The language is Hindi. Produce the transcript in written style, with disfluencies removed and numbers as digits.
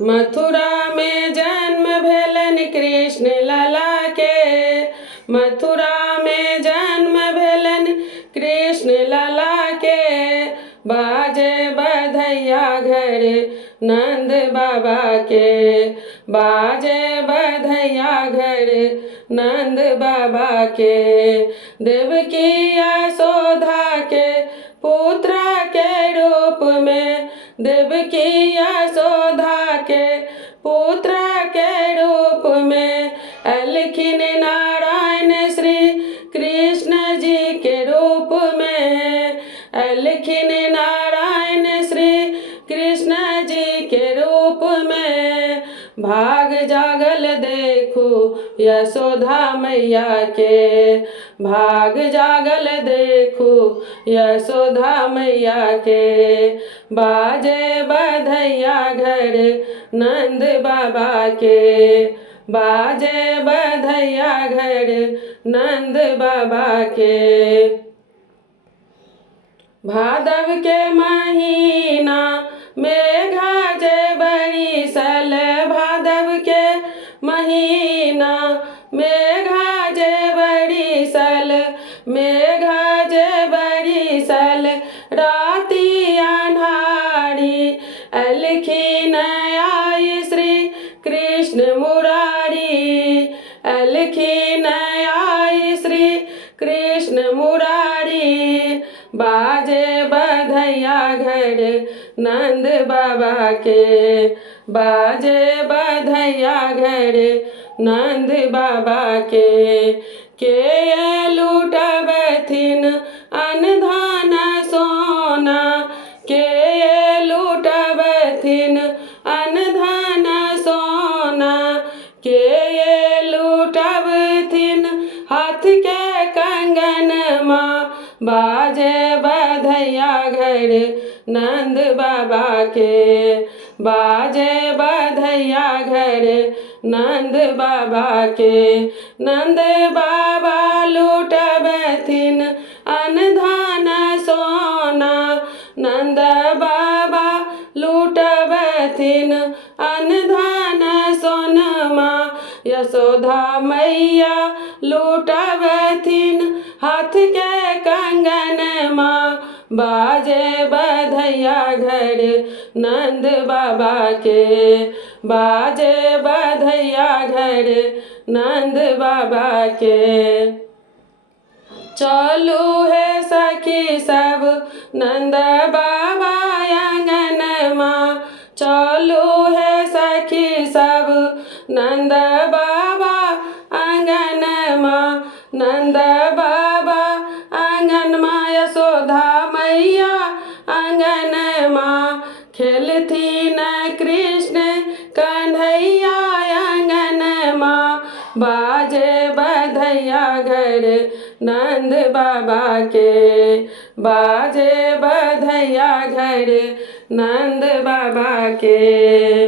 मथुरा में जन्म भेलन कृष्ण लला के, मथुरा में जन्म भेलन कृष्ण लला के। बाजे बधैया घर नंद बाबा के, बाजे बधैया घर नंद बाबा के। देवकी यशोदा के पुत्र के रूप में, देवकी यशोदा के पुत्र के रूप में अलखिन नारायण श्री कृष्ण जी के रूप में, अलखिन नारायण श्री कृष्ण जी के रूप में। भाग जागल देखो यशोदा मैया के, भाग जागल देखो यशोदा मैया के। बाजे बधैया घर नंद बाबा के, बाजे बधैया घर नंद बाबा के। भादव के महीना मेघा जय बरिसल, भादव के महीना मेघा जय बरिसल, मेघा जय बरिसल। राति अन्हारी अलखिन आई श्री कृष्ण मुरारी, अलखिन आई श्री कृष्ण मुरारी। बाजे बधैया घर नंद बाबा के, बाजे बधैया घर नंद बाबा के लूटबथिन अनधन सोना, के लूटबथिन अनधन सोना, के लूटबथिन हाथ के कंगन माँ। बाजे बधैया घर नंद बाबा के, बाजे बधैया घर नंद बाबा के। नंद बाबा लूटबथिन अनधन सोना, नंद बाबा लूटबथिन अनधन सोनमा। यशोदा मैया लूटबथिन हाथ के कंगन माँ। बाजे बधैया घर नंद बाबा के, बाजे बधैया घर नंद बाबा के। चलू है सखी सब नंद बाबा आंगन माँ, चलू है सखी सब नंद बाबा आंगन माँ, नंद बाबा आंगन माँ। यशोदा मैया आंगन माँ खेलती न कृष्ण कन्हैया आंगन माँ। बाजे बधैया घर नंद बाबा के, बाजे बधैया घर नंद बाबा के।